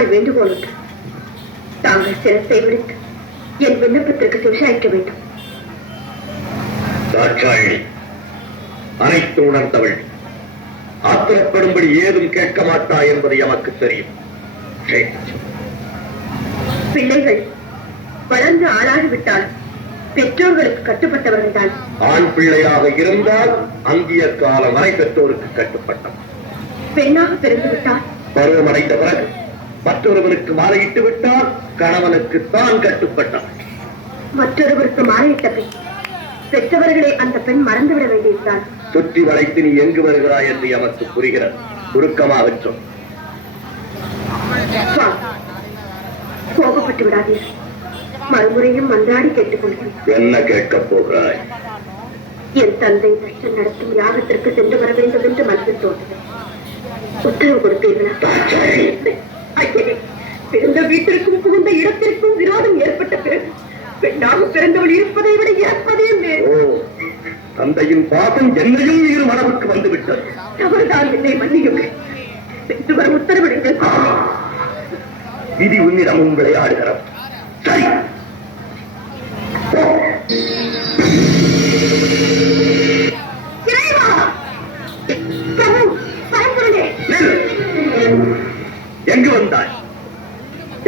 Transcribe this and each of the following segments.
நாள் வேண்டுகோள் உண்டு. தாங்கள் சிரத்தை விடுத்து என் விண்ணப்பத்திற்கு செவிசாய்க்க வேண்டும். தாட்சாயணி அனைத்து உணர்ந்தவள். ஆத்திரப்படும்படி ஏதும் கேட்க மாட்டா என்பது எமக்கு தெரியும். பிள்ளைகள் வளர்ந்து ஆளாகிவிட்டால் பெற்றோர்களுக்கு கட்டுப்பட்டவர்கள் தான். ஆண் பிள்ளையாக இருந்தால் அந்திய காலம் வரை பெற்றோருக்கு கட்டுப்பட்டவர். பெண்ணாக பிறந்துவிட்டால் பருவமடைந்த பிறகு மற்றொருவருக்கு மாலையிட்டு விட்டால் கணவனுக்கு தான் கட்டுப்பட்டவர். மற்றொருவருக்கு மாலையிட்ட பெண் பெற்றவர்களை அந்த பெண் மறந்துவிட வேண்டியதுதான். சுற்றி வளைத்து நீ எங்கு வருகிறாய் என்று எமக்கு புரிகிறது. சுருக்கமாக சொல். கோபப்பட்டு விடாதீர்கள். மறுமுறையும் மன்றாடி கேட்டுக்கொள்கிறேன். என்ன கேட்கப் போகிறாய்? என் தந்தை தர்ஷன் நடத்தும் யாகத்திற்கு சென்று வர வேண்டும் என்று மனதில் தோன்றுகிறது. உத்தரவு கொடுப்பீர்களா? பிறந்த வீட்டிற்கும் புகுந்த இடத்திற்கும் விரோதம் ஏற்பட்ட பிறகு பெண்ணாக பிறந்தவள் இருப்பதை விட இறப்பதே மேல். தந்தையின் பாசம் என்னையும் இரு மனவுக்கு வந்துவிட்டது. தவறுதான், என்னை மன்னியுங்கள். சென்று வர உத்தரவிடுங்கள். விதி உன்னிடமும் விளையாடுகிறோம். சரி, எங்கு வந்தாய்?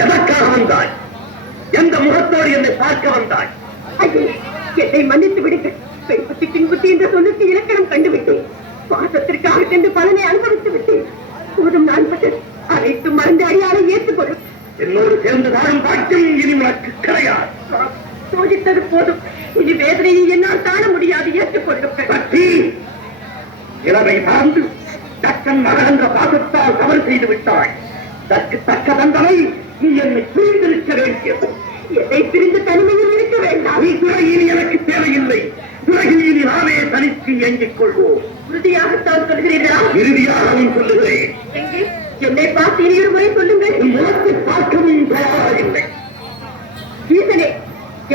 எதற்காக வந்தாய்? எந்த முகத்தோடு என்னை பார்க்க வந்தாய்? என்னை மன்னித்து விடுங்கள். பெண் குத்தி பின் குத்தி என்ற சொல்லுக்கு இலக்கணம் கண்டுவிட்டேன். பாசத்திற்காக சென்று பலனை அனுபவித்து விட்டேன். போதும், நான் பட்டது அனைத்தும் மறந்து அடியாரை ஏற்றுக்கொள்ளும். என்னோடு சேர்ந்து வாழும் பாக்கியம் இனி உனக்கு கிடையாது. சோதித்தது போதும். இனி வேதனையை என்னால் தாழ முடியாது. ஏற்றுக்கொள்ளும். இரவை மறந்து தக்கன் மகன் என்ற பாசத்தால் தவறு செய்து விட்டாய். தற்கு தக்க தந்தனை நீ என்னை பிரிந்திருக்க வேண்டியது. என்னை பிரிந்து தனிமையில் இருக்க வேண்டாம். இனி எனக்கு தேவையில்லை. உலகில் இனி நாமே தனித்து இயங்கிக் கொள்வோம். உறுதியாகத்தான் சொல்கிறீர்களா? இறுதியாகவும் சொல்லுகிறேன். என்னை பார்த்து இனி ஒரு முறை சொல்லுங்கள். முகத்தை பார்க்கவும் தயாரில்லை. ஈசனே,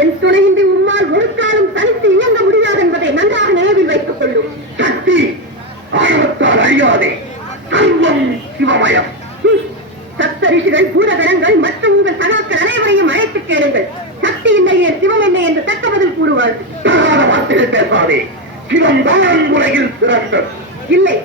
என் துணையின்றி உம்மால் ஒரு காலம் தனித்து இயங்க முடியாது என்பதை நன்றாக நினைவில் வைத்துக் கொள்ளும். சக்தி ஆணவத்தால் அழியாதே. சர்வம் சிவமயம். சப்த ரிஷிகள், பூதகணங்கள் மற்றும் உங்கள் சகாக்கள் அனைவரையும் அழைத்து கேளுங்கள். சக்தி இல்லையே சிவம் இல்லை என்று தக்க பதில் கூறுவார்கள். வார்த்தைகள் பேசாதே. சிவம் தான் உலகில் சிறந்தது. இல்லை,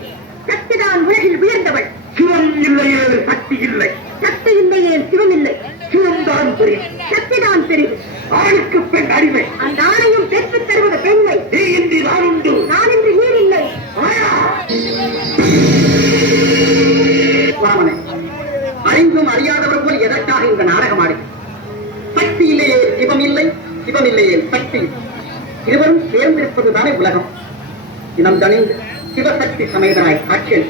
சக்திதான் உலகில் உயர்ந்தவள். சிவம் இல்லையே சக்தி இல்லை. சக்தி இல்லையே சிவம் இல்லை. சிவம் தான் தெரியும். சக்தி தான் தெரியும். ஆணுக்கு பெண் அடிமை. அந்த ஆணையும் பெற்றுத் தருவது பெண்மை. நீ இன்றி நான் உண்டு. நான் இன்றி நீர் இல்லை. ராமனே, அறிந்தும் அறியாதவர் போல் எதற்காக இந்த நாடகம் ஆடி? சக்தி இல்லையே சிவம் இல்லை, சிவம் இல்லையே சக்தி. இருவரும் சேர்ந்திருப்பதுதானே உலகம். இனம் தணிந்து சிவசக்தி சமேதனாய் காட்சியல்.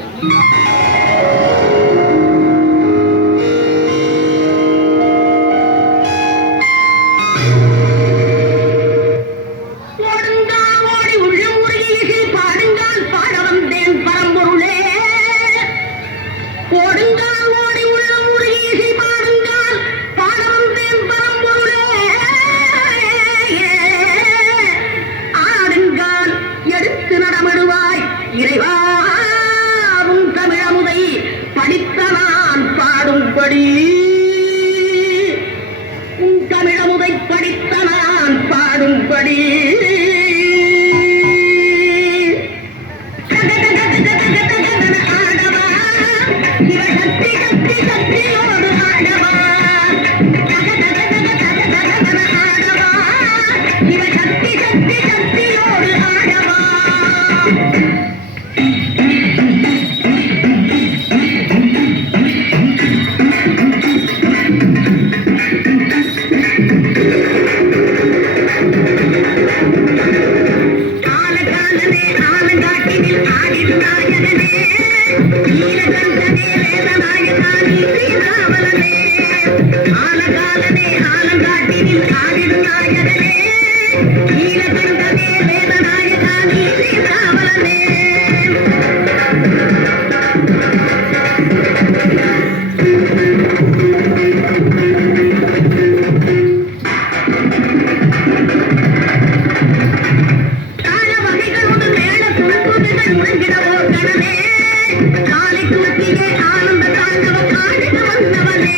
ஆனந்த தாண்டவம் ஆடிட்டு வந்தவனே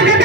Thank you.